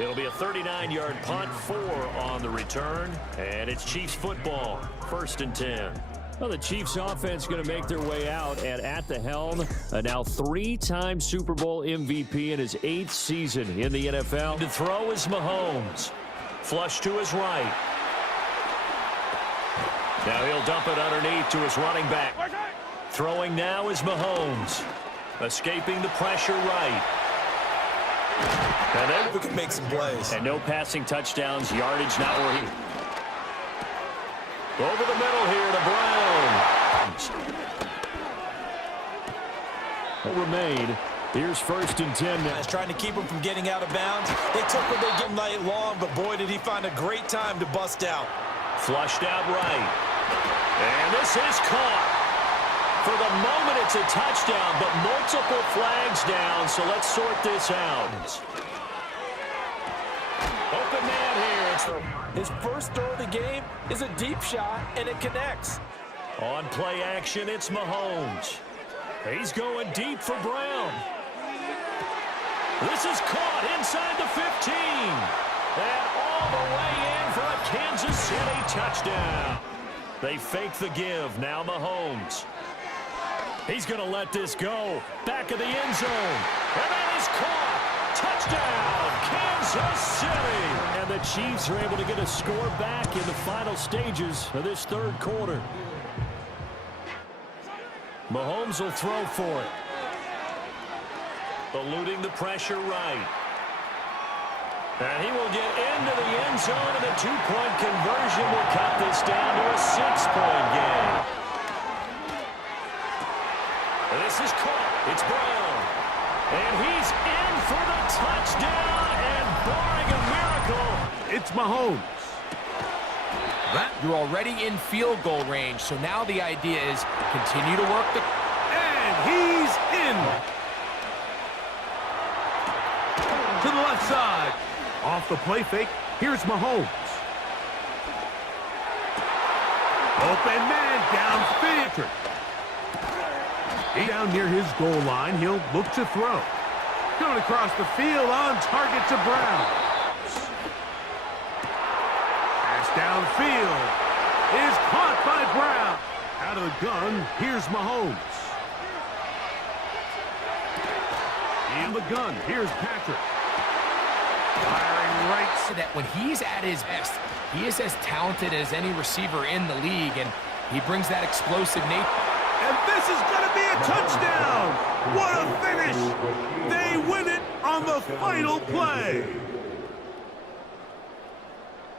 It'll be a 39-yard punt, 4 on the return, and it's Chiefs football, 1st and 10. Well, the Chiefs offense going to make their way out, and at the helm, a now 3-time Super Bowl MVP in his 8th season in the NFL. To throw is Mahomes. Flush to his right. Now he'll dump it underneath to his running back. Throwing now is Mahomes. Escaping the pressure right. And then we can make some plays. And no passing touchdowns, yardage not where he... Over the middle here to Brown. Will remain. Here's 1st and 10 now. Trying to keep him from getting out of bounds. They took what they give him night long, but boy, did he find a great time to bust out. Flushed out right. And this is caught. For the moment, it's a touchdown, but multiple flags down, so let's sort this out. Open man here. His first throw of the game is a deep shot, and it connects. On play action, it's Mahomes. He's going deep for Brown. This is caught inside the 15. And all the way in for a Kansas City touchdown. They fake the give. Now Mahomes. He's going to let this go. Back of the end zone. And that is caught. Touchdown, Kansas City. And the Chiefs are able to get a score back in the final stages of this 3rd quarter. Mahomes will throw for it. Eluding the pressure right. And he will get into the end zone, and the 2-point conversion will cut this down to a 6-point game. This is caught. It's Brown. And he's in for the touchdown, and barring a miracle, it's Mahomes. You're already in field goal range, so now the idea is continue to work the... And he's in. To the left side. Off the play fake, here's Mahomes. Open man downfield. Down near his goal line, he'll look to throw. Going across the field on target to Brown. Pass downfield is caught by Brown. Out of the gun, here's Mahomes. In the gun, here's Patrick. Firing right. So that when he's at his best, he is as talented as any receiver in the league, and he brings that explosive nature. And this is going to be a touchdown! What a finish! They win it on the final play!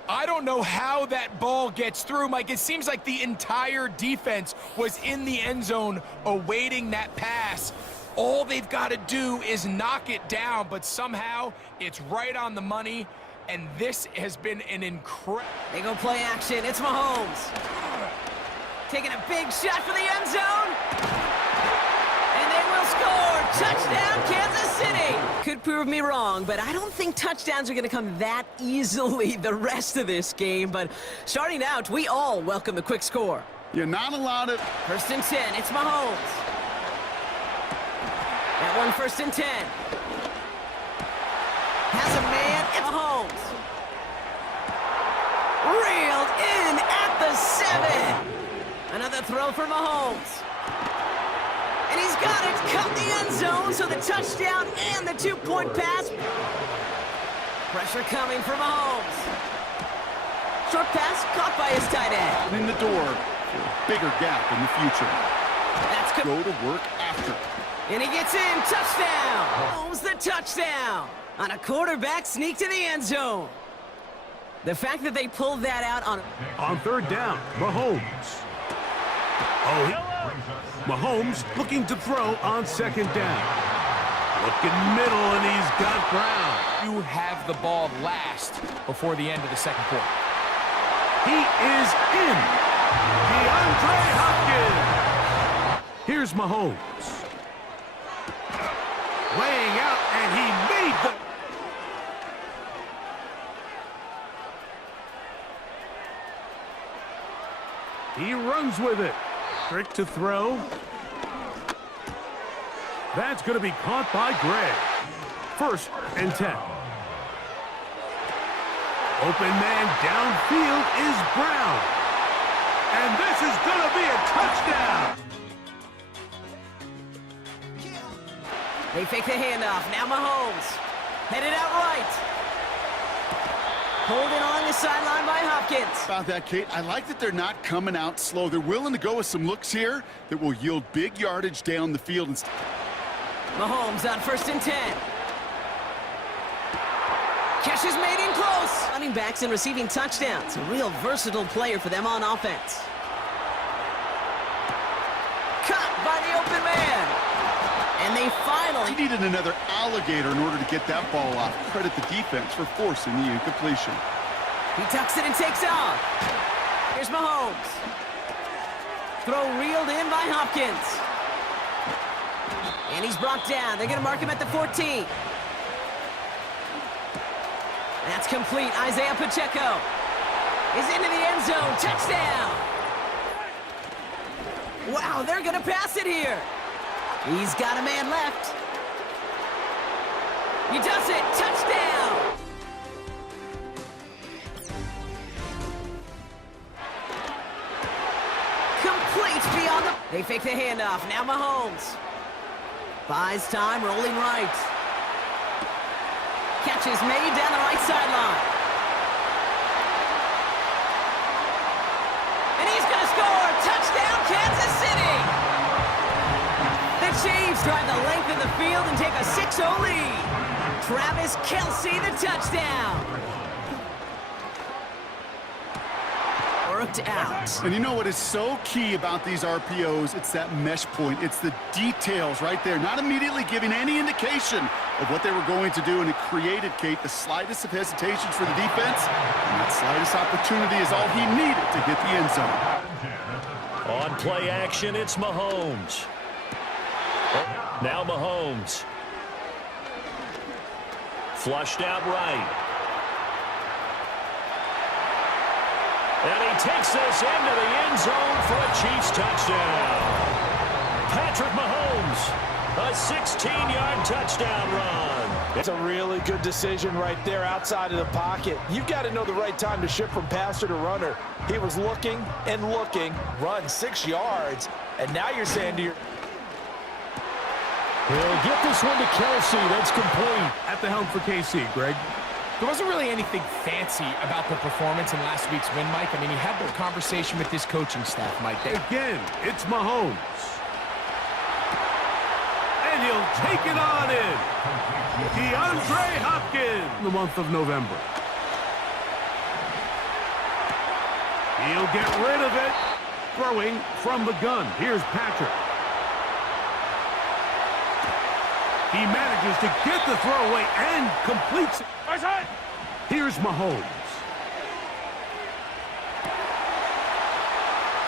I don't know how that ball gets through, Mike. It seems like the entire defense was in the end zone awaiting that pass. All they've got to do is knock it down, but somehow it's right on the money, and this has been an incredible... They go play action. It's Mahomes. Taking a big shot for the end zone. And they will score. Touchdown, Kansas City. Could prove me wrong, but I don't think touchdowns are going to come that easily the rest of this game. But starting out, we all welcome the quick score. You're not allowed it. 1st and 10. It's Mahomes. That one 1st and 10. Has a man. It's Mahomes. Reeled in at the 7. Another throw for Mahomes. And he's got it. Cut the end zone, so the touchdown and the 2-point pass. Pressure coming for Mahomes. Short pass caught by his tight end. In the door for a bigger gap in the future. That's good. Go to work after. And he gets in. Touchdown. Mahomes the touchdown. On a quarterback sneak to the end zone. The fact that they pulled that out on 3rd down, Mahomes. Mahomes looking to throw on 2nd down. Looking middle, and he's got Brown. You have the ball last before the end of the 2nd quarter. He is in. DeAndre Hopkins. Here's Mahomes. Laying out, and he made the... He runs with it. Trick to throw. That's going to be caught by Gray. 1st and 10. Open man downfield is Brown. And this is going to be a touchdown. They fake the handoff. Now Mahomes. Headed out right. Holding along the sideline by Hopkins. About that, Kate, I like that they're not coming out slow. They're willing to go with some looks here that will yield big yardage down the field. Mahomes on 1st and 10. Catch is made in close. Running backs and receiving touchdowns. A real versatile player for them on offense. Caught by the open man. And they finally... He needed another alligator in order to get that ball off. Credit the defense for forcing the incompletion. He tucks it and takes off. Here's Mahomes. Throw reeled in by Hopkins. And he's brought down. They're going to mark him at the 14. That's complete. Isaiah Pacheco is into the end zone. Touchdown. Wow, they're going to pass it here. He's got a man left. He does it. Touchdown. Complete beyond the... They fake the handoff. Now Mahomes. Buys time, rolling right. Catch is made down the right sideline. And he's going to score. Touchdown, Kansas City. The Chiefs drive the length of the field and take a 6-0 lead. Travis Kelce, the touchdown. Worked out. And you know what is so key about these RPOs? It's that mesh point. It's the details right there. Not immediately giving any indication of what they were going to do, and it created, Kate, the slightest of hesitations for the defense. And that slightest opportunity is all he needed to hit the end zone. On play action, it's Mahomes. Now Mahomes. Flushed out right. And he takes this into the end zone for a Chiefs touchdown. Patrick Mahomes, a 16-yard touchdown run. It's a really good decision right there outside of the pocket. You've got to know the right time to shift from passer to runner. He was looking and looking, run 6 yards, and now you're saying to your... He'll get this one to Kelce. That's complete. At the helm for KC, Greg. There wasn't really anything fancy about the performance in last week's win, Mike. I mean, he had the conversation with his coaching staff, Mike. Again, it's Mahomes. And he'll take it on in. DeAndre Hopkins. The month of November. He'll get rid of it. Throwing from the gun. Here's Patrick. He manages to get the throwaway and completes it. Here's Mahomes.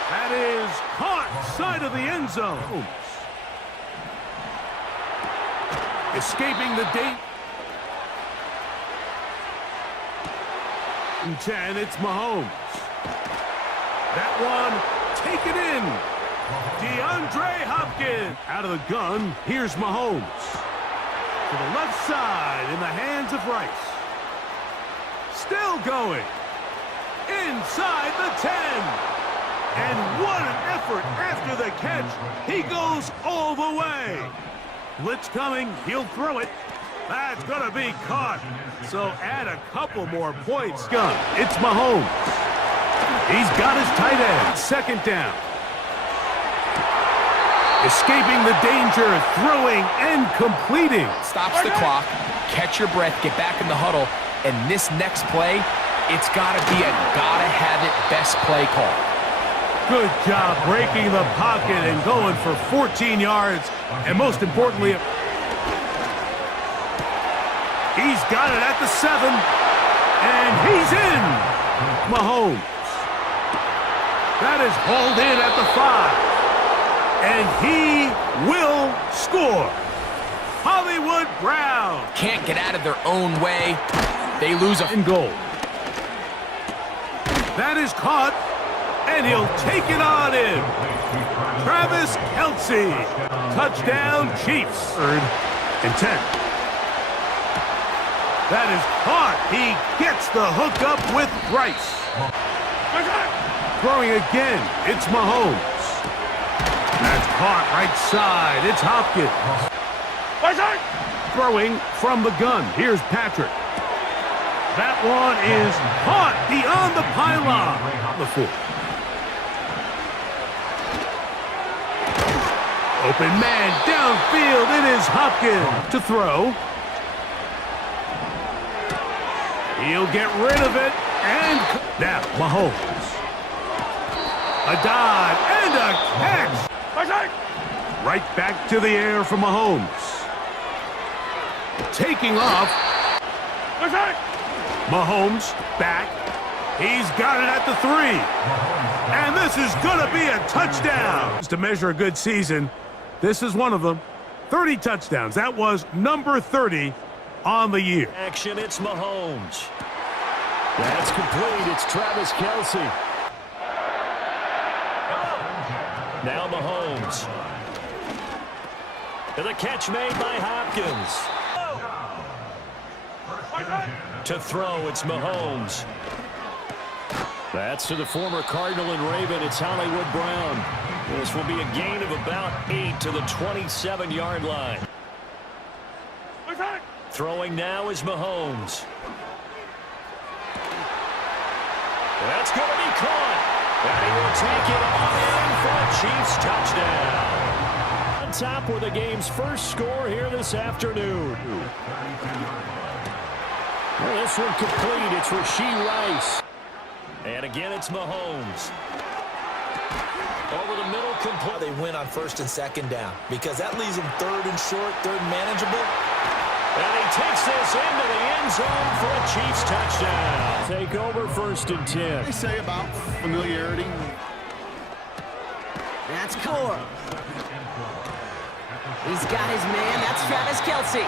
That is caught side of the end zone. Escaping the date. And 10, it's Mahomes. That one, take it in. DeAndre Hopkins. Out of the gun, here's Mahomes. To the left side in the hands of Rice. Still going. Inside the 10. And what an effort after the catch. He goes all the way. Blitz coming. He'll throw it. That's going to be caught. So add a couple more points. Gun. It's Mahomes. He's got his tight end. Second down. Escaping the danger, throwing and completing. Stops the clock, catch your breath, get back in the huddle, and this next play, it's got to be a gotta-have-it best play call. Good job breaking the pocket and going for 14 yards, and most importantly, he's got it at the 7, and he's in. Mahomes. That is hauled in at the 5. And he will score. Hollywood Brown. Can't get out of their own way. They lose a goal. That is caught, and he'll take it on in. Travis Kelce. Touchdown, Chiefs. 3rd and 10. That is caught. He gets the hook up with Rice. Throwing again. It's Mahomes. That's caught right side. It's Hopkins. Throwing from the gun. Here's Patrick. That one is caught beyond the pylon. The 4. Open man downfield. It is Hopkins to throw. He'll get rid of it. And now Mahomes. A dive and a catch. Right back to the air for Mahomes. Taking off. Mahomes back. He's got it at the 3. And this is going to be a touchdown. To measure a good season, this is one of them. 30 touchdowns. That was number 30 on the year. Action, it's Mahomes. That's complete. It's Travis Kelce. Now Mahomes. And the catch made by Hopkins. To throw, it's Mahomes. That's to the former Cardinal and Raven. It's Hollywood Brown. This will be a gain of about 8 to the 27-yard line. Throwing now is Mahomes. That's going to be caught. And he will take it on in for a Chiefs touchdown. On top with the game's first score here this afternoon. Well, this one complete. It's Rashee Rice. And again, it's Mahomes. Over the middle, complete. They win on 1st and 2nd down because that leaves them 3rd and short, 3rd and manageable. And he takes this into the end zone for a Chiefs touchdown. Take over 1st and 10. They say about familiarity. That's Core. He's got his man. That's Travis Kelce.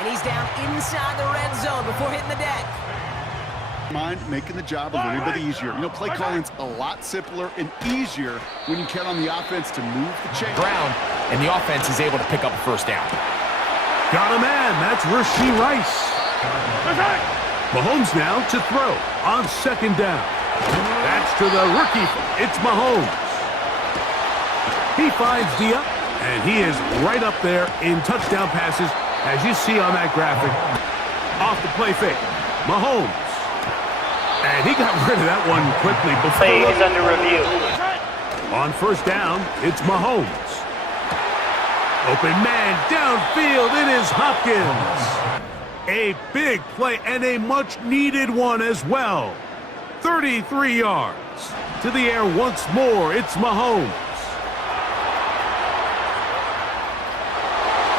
And he's down inside the red zone before hitting the deck. Mind making the job a little bit easier. You know, play calling's a lot simpler and easier when you count on the offense to move the chain. Ground, and the offense is able to pick up a 1st down. Got a man. That's Rashee Rice. Mahomes now to throw on 2nd down. That's to the rookie. It's Mahomes. He finds Dia, and he is right up there in touchdown passes, as you see on that graphic. Off the play fake. Mahomes. And he got rid of that one quickly before. Play is under review. On 1st down, it's Mahomes. Open man downfield. It is Hopkins. A big play and a much-needed one as well. 33 yards. To the air once more. It's Mahomes.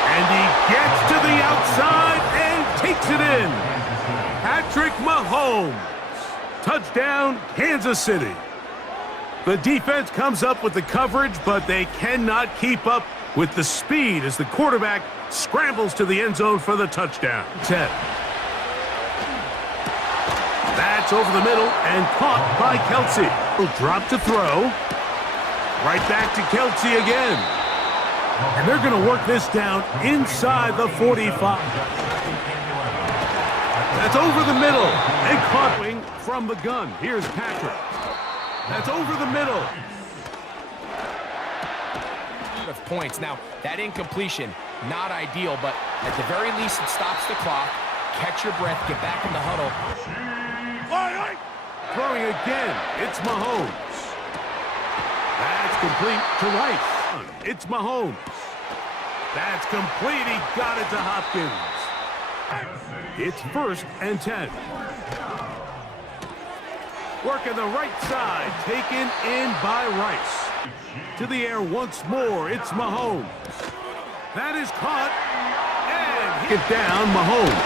And he gets to the outside and takes it in. Patrick Mahomes. Touchdown, Kansas City. The defense comes up with the coverage, but they cannot keep up with the speed as the quarterback scrambles to the end zone for the touchdown. 10. That's over the middle and caught by Kelce. Drop to throw. Right back to Kelce again. And they're going to work this down inside the 45. That's over the middle and caught from the gun. Here's Patrick. That's over the middle. Of points. Now, that incompletion, not ideal, but at the very least, it stops the clock. Catch your breath, get back in the huddle. Throwing again, it's Mahomes. That's complete to Rice. It's Mahomes. That's complete. He got it to Hopkins. It's 1st and 10. Working the right side, taken in by Rice. To the air once more, it's Mahomes. That is caught, and get down, Mahomes.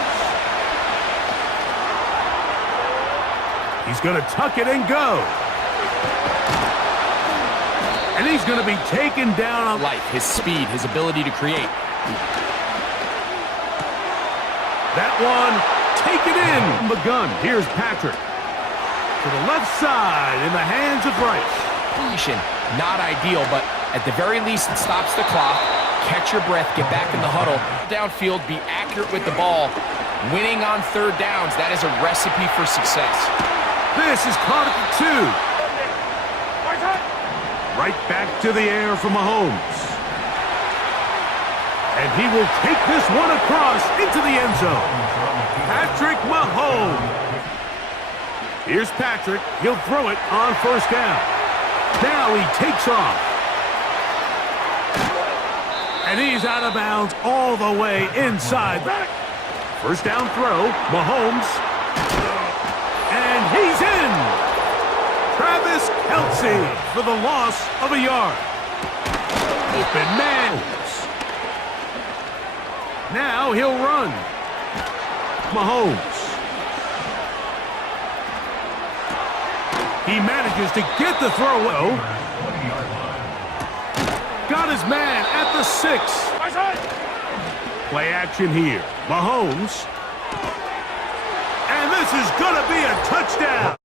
He's going to tuck it and go. And he's going to be taken down on life, his speed, his ability to create. That one, take it in. The gun, here's Patrick. To the left side, in the hands of Rice. Not ideal, but at the very least, it stops the clock. Catch your breath, get back in the huddle. Downfield, be accurate with the ball. Winning on third downs, that is a recipe for success. This is caught at the 2. Right back to the air for Mahomes. And he will take this one across into the end zone. Patrick Mahomes. Here's Patrick. He'll throw it on first down. Now he takes off. And he's out of bounds all the way inside. First down throw, Mahomes. And he's in. Travis Kelce for the loss of a yard. Open man. Now he'll run. Mahomes. He manages to get the throw away. Got his man at the 6. Play action here. Mahomes. And this is going to be a touchdown.